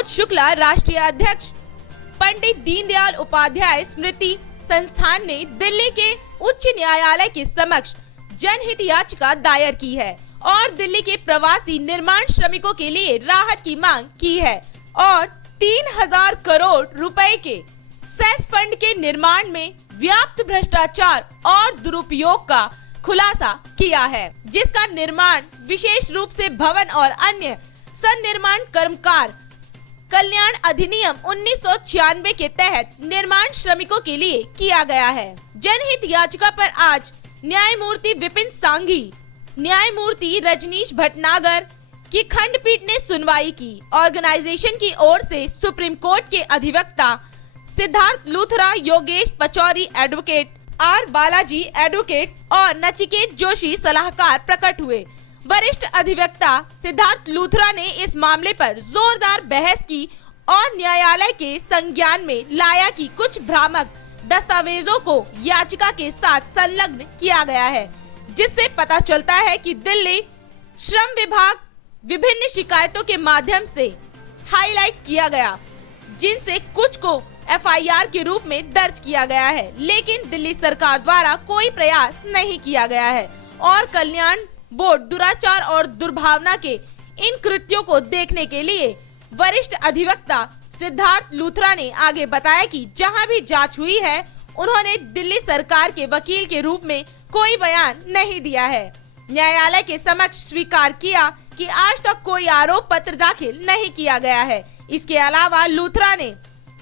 विनोद शुक्ला राष्ट्रीय अध्यक्ष पंडित दीनदयाल उपाध्याय स्मृति संस्थान ने दिल्ली के उच्च न्यायालय के समक्ष जनहित याचिका दायर की है और दिल्ली के प्रवासी निर्माण श्रमिकों के लिए राहत की मांग की है और 3000 करोड़ रुपए के सेस फंड के निर्माण में व्याप्त भ्रष्टाचार और दुरुपयोग का खुलासा किया है, जिसका निर्माण विशेष रूप से भवन और अन्य सन्निर्माण कर्मकार कल्याण अधिनियम 1996 के तहत निर्माण श्रमिकों के लिए किया गया है। जनहित याचिका पर आज न्यायमूर्ति विपिन सांघी, न्यायमूर्ति रजनीश भटनागर की खंडपीठ ने सुनवाई की। ऑर्गेनाइजेशन की ओर से सुप्रीम कोर्ट के अधिवक्ता Siddharth Luthra, Yogesh Pachauri advocate, R Balaji advocate और नचिकेत जोशी सलाहकार प्रकट हुए। वरिष्ठ अधिवक्ता सिद्धार्थ लूथरा ने इस मामले पर जोरदार बहस की और न्यायालय के संज्ञान में लाया कि कुछ भ्रामक दस्तावेजों को याचिका के साथ संलग्न किया गया है, जिससे पता चलता है कि दिल्ली श्रम विभाग विभिन्न शिकायतों के माध्यम से हाईलाइट किया गया, जिनसे कुछ को एफआईआर के रूप में दर्ज किया गया है, लेकिन दिल्ली सरकार द्वारा कोई प्रयास नहीं किया गया है और कल्याण बोर्ड दुराचार और दुर्भावना के इन कृत्यों को देखने के लिए वरिष्ठ अधिवक्ता सिद्धार्थ लूथरा ने आगे बताया कि जहां भी जांच हुई है, उन्होंने दिल्ली सरकार के वकील के रूप में कोई बयान नहीं दिया है। न्यायालय के समक्ष स्वीकार किया कि आज तक कोई आरोप पत्र दाखिल नहीं किया गया है। इसके अलावा लूथरा ने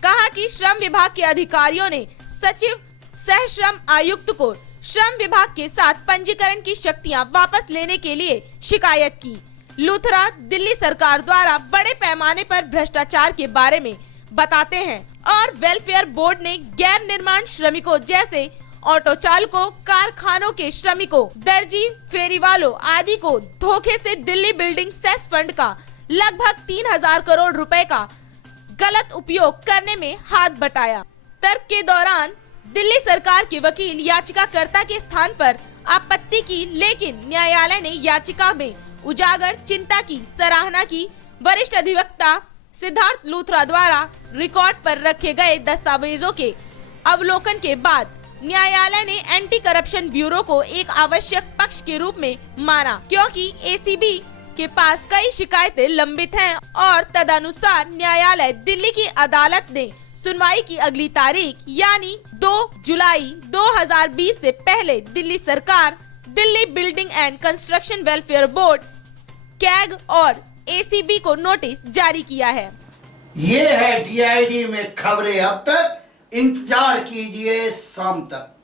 कहा कि श्रम विभाग के अधिकारियों ने सचिव सह श्रम आयुक्त को श्रम विभाग के साथ पंजीकरण की शक्तियां वापस लेने के लिए शिकायत की। लूथरा दिल्ली सरकार द्वारा बड़े पैमाने पर भ्रष्टाचार के बारे में बताते हैं और वेलफेयर बोर्ड ने गैर निर्माण श्रमिकों जैसे ऑटो चालकों, कारखानों के श्रमिकों, दर्जी, फेरी वालों आदि को धोखे से दिल्ली बिल्डिंग सेस फंड का लगभग 3000 करोड़ रुपए का गलत उपयोग करने में हाथ बटाया। तर्क के दौरान दिल्ली सरकार के वकील याचिकाकर्ता के स्थान पर आपत्ति की, लेकिन न्यायालय ने याचिका में उजागर चिंता की सराहना की। वरिष्ठ अधिवक्ता सिद्धार्थ लूथरा द्वारा रिकॉर्ड पर रखे गए दस्तावेजों के अवलोकन के बाद न्यायालय ने एंटी करप्शन ब्यूरो को एक आवश्यक पक्ष के रूप में माना, क्योंकि एसीबी के पास कई शिकायतें लंबित हैं और तदनुसार न्यायालय दिल्ली की अदालत ने सुनवाई की अगली तारीख यानी 2 जुलाई 2020 से पहले दिल्ली सरकार, Delhi building and construction welfare board, CAG और एसीबी को नोटिस जारी किया है। ये है डीआईडी में खबरें अब तक, इंतजार कीजिए शाम तक।